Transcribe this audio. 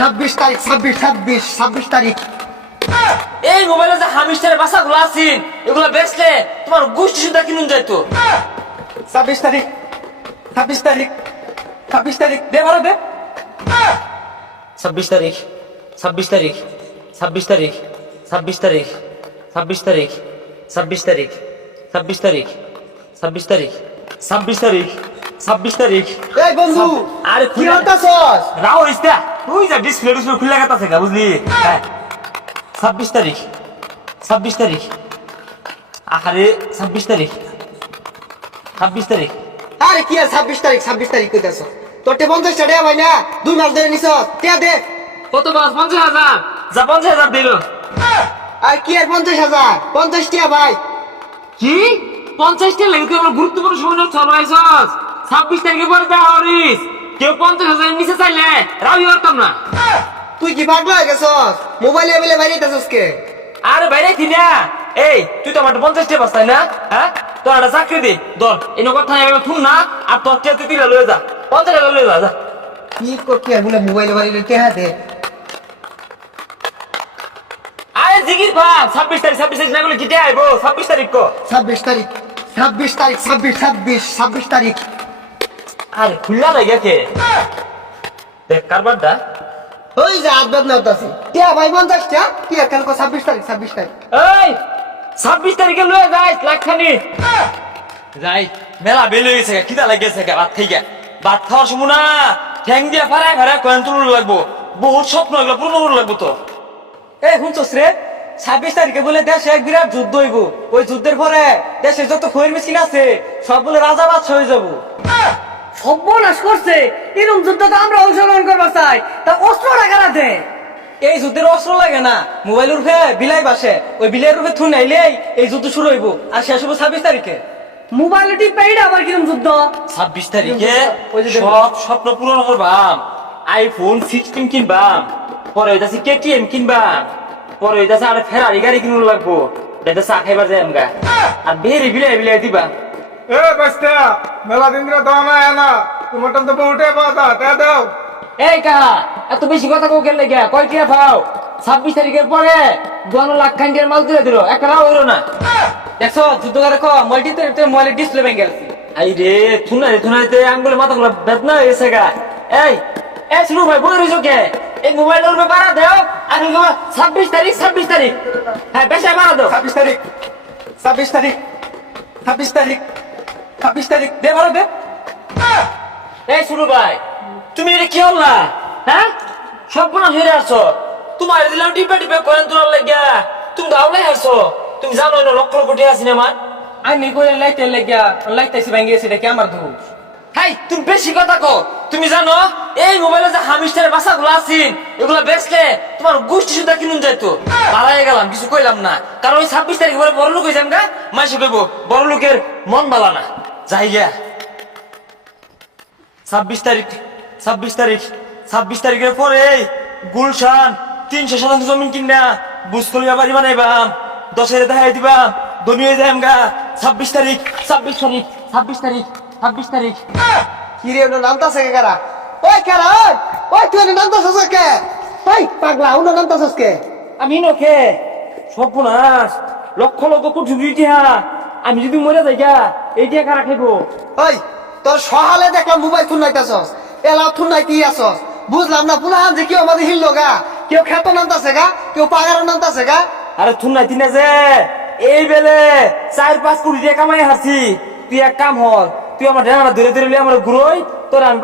26 তারিখ 26 তারিখ। এই মোবাইলে যে হামিস্টারের বাসাগুলো আছেন এগুলো বেচলে তোমার গোষ্ঠী সুদ্ধা কিনুন যাইতো। 26 তারিখ 26 তারিখ দে বড় দে। 26 তারিখ 26 তারিখ 26 তারিখ 26 তারিখ 26 তারিখ 26 তারিখ 26 তারিখ 26 তারিখ 26 তারিখ 26 তারিখ। এই বন্ধু আরে কি হতাছস? রাও ইস্তা তুই যা ডিসপ্লে খুলে গেতাছে গা বুঝলি। 26 তারিখ 26 তারিখ আরে 26 তারিখ 26 তারিখ। আরে কি আর 26 তারিখ কইতাছ? তোরতে 50 টাকা ভাই না 2 মাস ধরে নিছস টিয়া দে। কত বাস 50,000 যা 50,000 দিল। আর কি আর 50,000 50 টাকা ভাই। কি 50 টাকা লাগে তুই আমার গুরুত্বপূর্ণ সময় চলো আইছস। 26 তারিখে পরে দেখা হরিস কেউ 50,000 নিচে চাইলে রাউই হতাম না। তুই কি পাগলা হয়ে গেছস? মোবাইলে এবেলে বাইরেতাছস কে? আরে বাইরে কি না এই তুই তো আমার 50 টাকা বাস তাই না? হ্যাঁ তোর একটা চাকরি দে দর এই কথা এভাবে শুন না আর তোর টাকা তুই লয়ে যা 50 টাকা লয়ে যা। কি করতে আর বলে মোবাইলে বাইরে টেহা দে। আরে জিগির ভাব 26 তারিখ না বলে কি টাকা আইবো 26 তারিখ কো। 26 তারিখ 26 তারিখ। আরে খুললা লাগে কে দেখ কারবারটা। ওই যে আদবাদ না হতাছি টিয়া ভাই 50 টাকা কি আর কালকে 26 তারিখ। এই 26 তারিখে লয়ে যাই লাখখানি যাই মেলা বেল হয়ে গেছে খিদা লাগেছে ভাত খাই গে ভাত খাওয়ার সময় না ঠ্যাং দিয়ে ফারায় কয়েন তুলুন লাগবো বহুত স্বপ্ন এগুলো পূর্ণ করুন লাগবো তো। এই শুনছস রে 26 তারিখে বলে দেশে এক বিরাট যুদ্ধ হইব। ওই যুদ্ধের পরে দেশে যত খৈর মেশিন আছে সব বলে রাজা বাদশা হয়ে যাবো। সর্বনাশ করছে এরকম যুদ্ধ তো আমরা অংশগ্রহণ করবা চাই তা অস্ত্র রাখারা দে। এই যুদ্ধের অস্ত্র লাগে না মোবাইল রূপে বিলাই বাসে ওই বিলাই রূপে থুন নাইলেই এই যুদ্ধ শুরু হইব আর শেষ হবো 26 তারিখে। মোবাইল টিপা এটা আবার কিরম যুদ্ধ? 26 তারিখে ওই যে দেখো। সব স্বপ্ন পূরণ করবাম আইফোন 16 কিনবাম পরে হইতাছে কেটিএম কিনবাম পরে হইতাছে আর ফেরারি গাড়ি কিনুন লাগবো এটা চা খাইবার যাই আমগা আর বেরি বিলাই দিবা। এ বাস্তা মেলা দিন ধরে দাও না এনা তোমার তো বহুটে পাতা তা দাও। এই কাহা এত বেশি কথা কও কেন লাগে কয় টিয়া পাও 26 তারিখের পরে 2 লাখ খান্ডিয়ার মাল তুলে দিল একটা রাও হইলো না। দেখছো যুদ্ধ করে ক মাল্টিতে মোবাইলের ডিসপ্লে ভেঙে গেছে। আই রে থুনাইতে আঙ্গুলে মাথাগুলো বেদনা হয়ে গেছে গা। এই শুরু ভাই বই রইছো কে এই মোবাইলের উপরে বাড়া দাও আর 26 তারিখ হ্যাঁ বেশি বাড়া দাও। 26 তারিখ 26 তারিখ দে বড় দে। এই শুরু ভাই তুমি এটা কি হল্লা হ্যাঁ সম্পূর্ণ হেরে আসছো তোমার দিলাম টিপে কয়েন তোলার লাগিয়া তুমি দাওলাই হারছো তুমি জানো না লক্ষ লক্ষ টাকা সিনেমা। আমি কইলে লাইতে লাগিয়া লাইতাইছি ভেঙে গেছে এটা কি আমার দোষ? হাই তুমি বেশি কথা কো তুমি জানো এই মোবাইলে যে হামিস্টারের বাসাগুলো আছেন এগুলো বেচলে তোমার গোষ্ঠী সুদ্ধা কিনুন যাইতো। পালাই গেলাম কিছু কইলাম না কারণ ওই 26 তারিখ পরে বড় লোক হয়ে যাম গা মাসে কইব বড় লোকের মন বালা না যাই গা। 26 তারিখের পরে গুলশান 300 জমিন কিনা বুসকলিয়া বাড়ি বানাইবাম 10,000 দেখাই দিবাম ধনী হয়ে যাম গা। 26 তারিখ কি রে ওর নামতাছে কে কারা? ওই কারা ওই তুই ওর নামতাছস কে? ওই পাগলা ওর নামতাছস কে? আমি নকে সর্বনাশ লক্ষ লক্ষ কোটি টিয়া আমি যদি মরে যাই গা এই টিয়া কারা খাইবো। ওই তোর সহালে দেখলাম মোবাইল ফোন নাইতাছস এলা ফোন নাইতি আসস বুঝলাম না পুলাহান যে কেউ আমাদের হিল গা কেউ খেত নামতাছে গা কেউ পাগার নামতাছে গা। আরে থুন নাই তিনা যে এই বেলে 4-5 কোটি টাকা কামাই হারছি তুই এক কাম হল তুই আমার ধরে আমার ঘুরোই তোর আমি